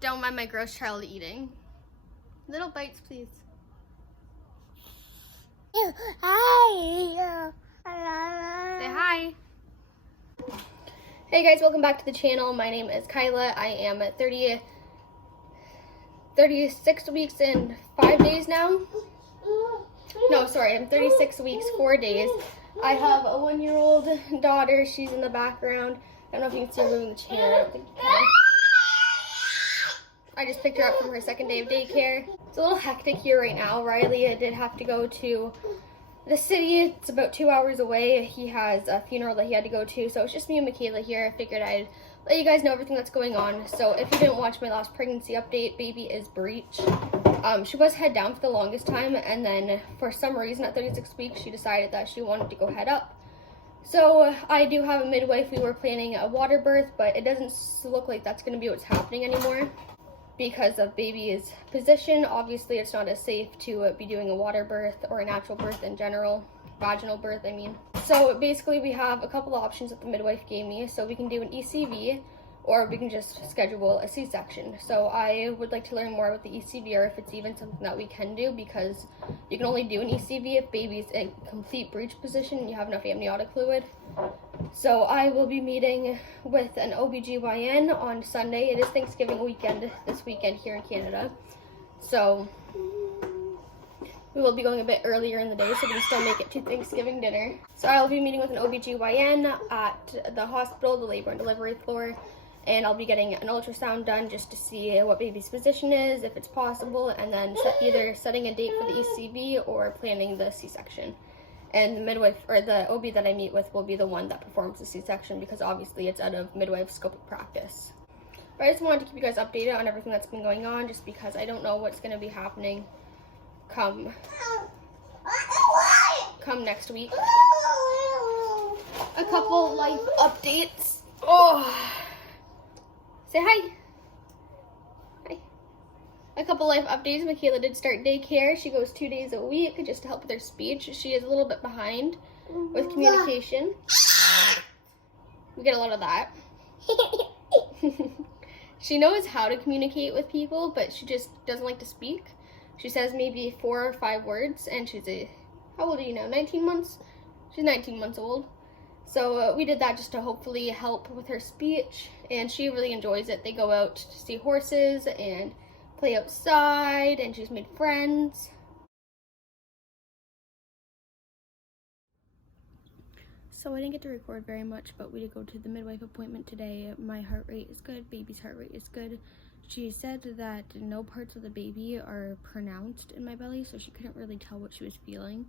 Don't mind my gross child eating. Little bites, please. Hi. Say hi. Hey guys, welcome back to the channel. My name is Kyla. I am at 36 weeks and 5 days now. No, sorry, I'm 36 weeks, 4 days. I have a 1-year-old daughter. She's in the background. I don't know if you can see her moving the chair. I don't think you can. I just picked her up from her second day of daycare. It's a little hectic here right now. Riley did have to go to the city. It's about 2 hours away. He has a funeral that he had to go to, so it's just me and Michaela here. I figured I'd let you guys know everything that's going on. So if you didn't watch my last pregnancy update, baby is breech. She was head down for the longest time, and then for some reason at 36 weeks she decided that she wanted to go head up. So I do have a midwife. We were planning a water birth, but it doesn't look like that's going to be what's happening anymore because of baby's position. Obviously it's not as safe to be doing a water birth or a natural birth in general, vaginal birth I mean. So basically we have a couple options that the midwife gave me. So we can do an ECV, or we can just schedule a C-section. So I would like to learn more about the ECV, or if it's even something that we can do, because you can only do an ECV if baby's in complete breech position and you have enough amniotic fluid. So I will be meeting with an OBGYN on Sunday. It is Thanksgiving weekend this weekend here in Canada. So we will be going a bit earlier in the day so we can still make it to Thanksgiving dinner. So I will be meeting with an OBGYN at the hospital, the labor and delivery floor. And I'll be getting an ultrasound done just to see what baby's position is, if it's possible, and then either setting a date for the ECV or planning the C-section. And the midwife, or the OB that I meet with, will be the one that performs the C-section, because obviously it's out of midwife scope of practice. But I just wanted to keep you guys updated on everything that's been going on, just because I don't know what's going to be happening come next week. A couple life updates. Oh. Say hi. Hi. A couple life updates. Michaela did start daycare. She goes 2 days a week just to help with her speech. She is a little bit behind with communication. We get a lot of that. She knows how to communicate with people, but she just doesn't like to speak. She says maybe 4 or 5 words, and she's how old are you now? 19 months? She's 19 months old. So we did that just to hopefully help with her speech, and she really enjoys it. They go out to see horses and play outside, and she's made friends. So I didn't get to record very much, but we did go to the midwife appointment today. My heart rate is good, baby's heart rate is good. She said that no parts of the baby are pronounced in my belly, so she couldn't really tell what she was feeling.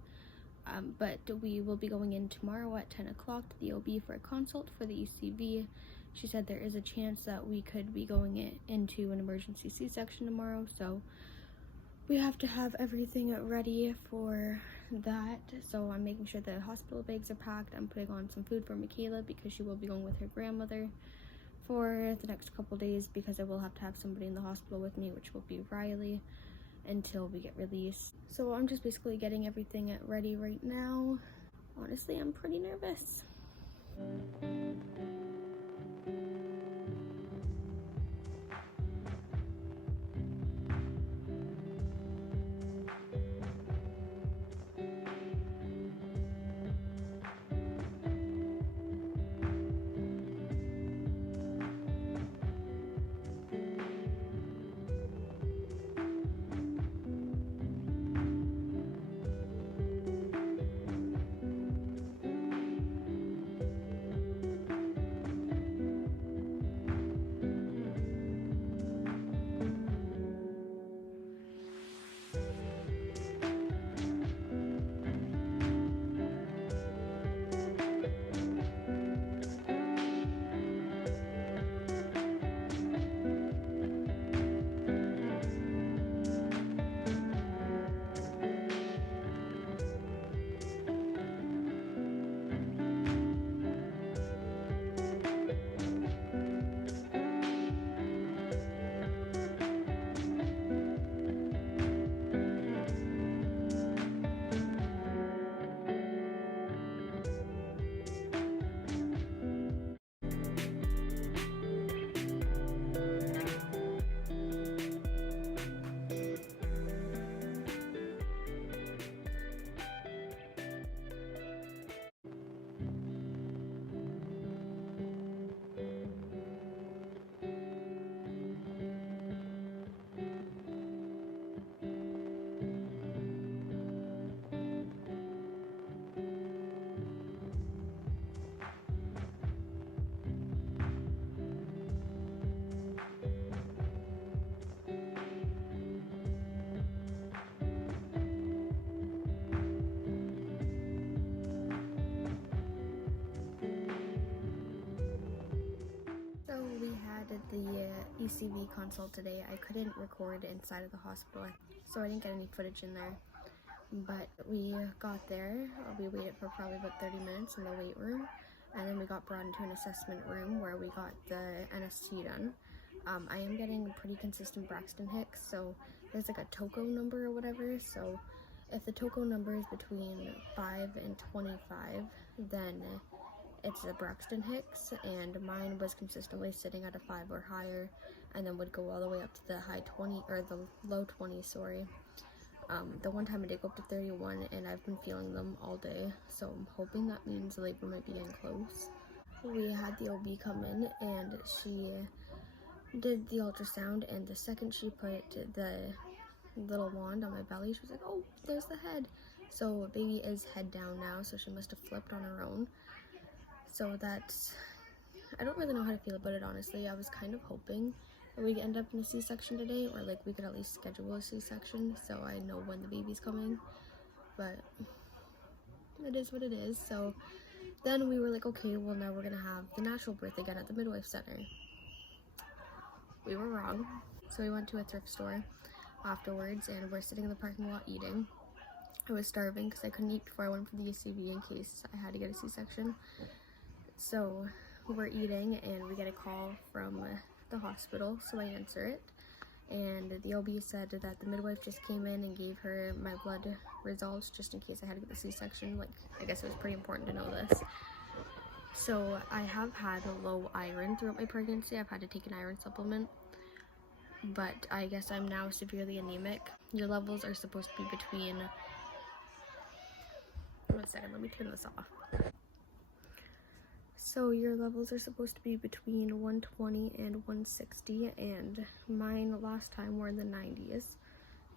But we will be going in tomorrow at 10 o'clock to the OB for a consult for the ECV. She said there is a chance that we could be going into an emergency C-section tomorrow, so we have to have everything ready for that. So I'm making sure the hospital bags are packed. I'm putting on some food for Michaela because she will be going with her grandmother for the next couple days, because I will have to have somebody in the hospital with me, which will be Riley, until we get released. So I'm just basically getting everything ready right now. Honestly, I'm pretty nervous. ECV consult today. I couldn't record inside of the hospital, so I didn't get any footage in there. But we got there. We waited for probably about 30 minutes in the wait room, and then we got brought into an assessment room where we got the NST done. I am getting pretty consistent Braxton Hicks, so there's like a TOCO number or whatever. So if the TOCO number is between 5 and 25, then it's a Braxton Hicks, and mine was consistently sitting at a 5 or higher, and then would go all the way up to the high 20 or the low 20s, sorry. The one time I did go up to 31, and I've been feeling them all day, so I'm hoping that means labor might be getting close. We had the OB come in, and she did the ultrasound, and the second she put the little wand on my belly, she was like, oh, there's the head. So baby is head down now, so she must have flipped on her own. So that's, I don't really know how to feel about it, honestly. I was kind of hoping that we'd end up in a C-section today, or like we could at least schedule a C-section so I know when the baby's coming, but it is what it is. So then we were like, okay, well now we're gonna have the natural birth again at the midwife center. We were wrong. So we went to a thrift store afterwards, and we're sitting in the parking lot eating. I was starving because I couldn't eat before I went for the ECV in case I had to get a C-section. So we're eating, and we get a call from the hospital, so I answer it, and the OB said that the midwife just came in and gave her my blood results just in case I had to get the C-section. Like, I guess it was pretty important to know this. So I have had low iron throughout my pregnancy. I've had to take an iron supplement, but I guess I'm now severely anemic. Your levels are supposed to be between, 1 second, let me turn this off. So your levels are supposed to be between 120 and 160, and mine last time were in the 90s,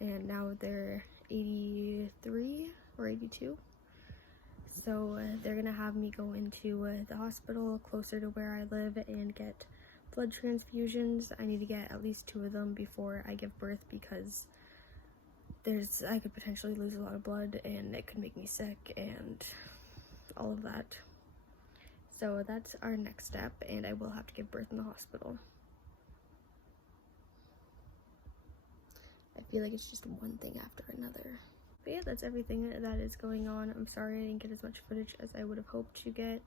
and now they're 83 or 82. So they're gonna have me go into the hospital closer to where I live and get blood transfusions. I need to get at least 2 of them before I give birth, because I could potentially lose a lot of blood and it could make me sick and all of that. So that's our next step, and I will have to give birth in the hospital. I feel like it's just one thing after another. But yeah, that's everything that is going on. I'm sorry I didn't get as much footage as I would have hoped to get.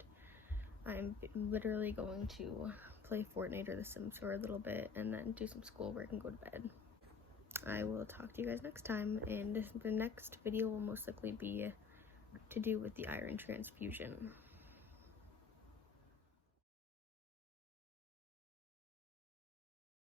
I'm literally going to play Fortnite or The Sims for a little bit and then do some schoolwork and go to bed. I will talk to you guys next time, and the next video will most likely be to do with the iron transfusion.